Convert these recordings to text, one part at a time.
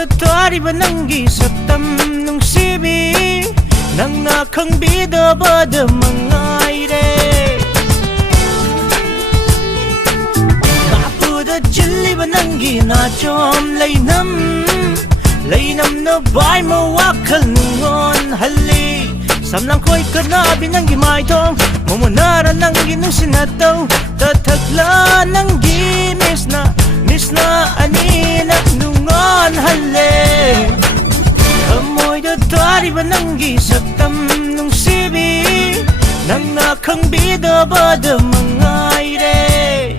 Thamoida Tariba Nangi Saktam nungsibi Nangna khangbidabada mangaire Napuda jilliba nangi nachom Lainam na bay mawakal nungon hali Samlang ko'y kanabi nangi maitong Mamunara nangi nung sinataw Tathagla nangi Miss na anina nungon hali Thamoida Tariba Nangi Saktam nungsibi Nangna khangbidabada mangaire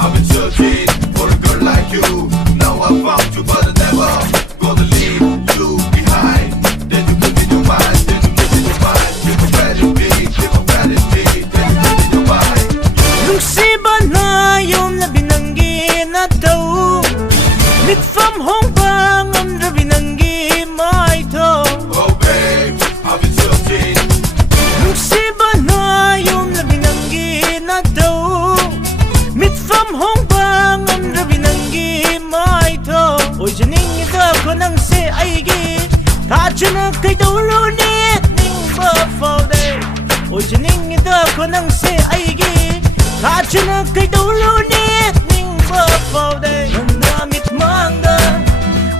I've been searching for a girl like you. Now I found you, but I never gonna leave you behind. Then you keep in your mind, then you keep in your mind. Keep a friend in me, keep a friend in me. Then you keep in your mind. Nungsiba na yung labinanggi na daw Mitfam hong pangam labinanggi maito Oh babe, I've been searching. Nungsiba na yung labinanggi na daw Mitfam hong pangam labinanggi maito Oy janing ito ko nang si aigi Tacho na kay dawlunit ning bafaude Oy janing ito ko nang si aigi Tacho na kay dawlunit ning bafaude Nanda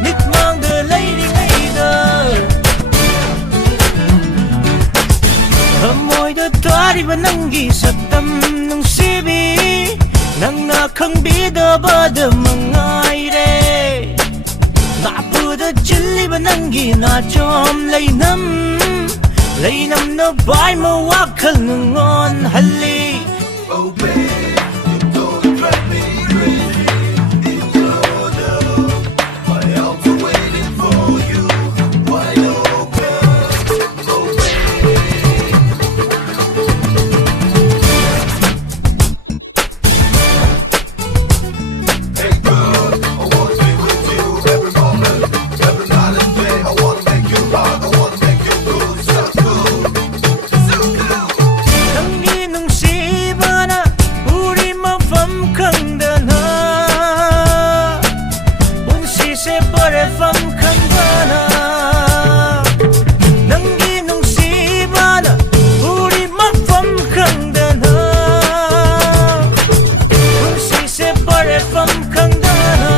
mitmangda lady ngaida Thamoida Tariba Nangi Saktam nungsibi Nangna khangbidabada mangaire Napuda jilliba nangi nachom Lainam na bay mawakal nungon hali Oh babe, you don't drive me crazy. In your love, my arms are waiting for you. Wide open. Oh babe. Hey girl, I wanna be with you every moment, every night and day. I wanna make you hot, I wanna make you cool, so cool, so cool. Nangi nungsiba na uri mafam kangdana Unsi se pare fam kangdana Nangi nungsiba na uri mafam kangdana Unsi se pare fam kangdana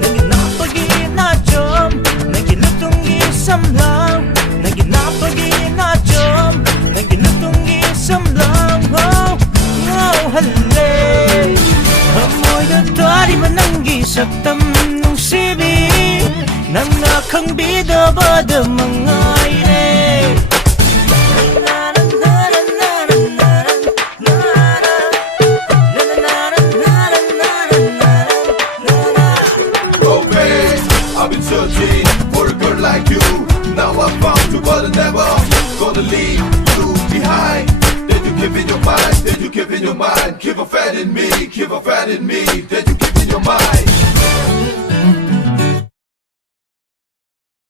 Nangi napagi nachom Nangi lutungi samlang Nangi napagi nachom Nangi lutungi samlang Ngao hali Thamoida Tariba Nangi Saktam nungsibi Nangna khangbidabada mangaire Oh babe, I've been searching for a girl like you. Now I found you, but I never gonna leave you behind. Then you give in your mind, then you give in your mind. Keep a fan in me, keep a fan in me. Then you give in your mind.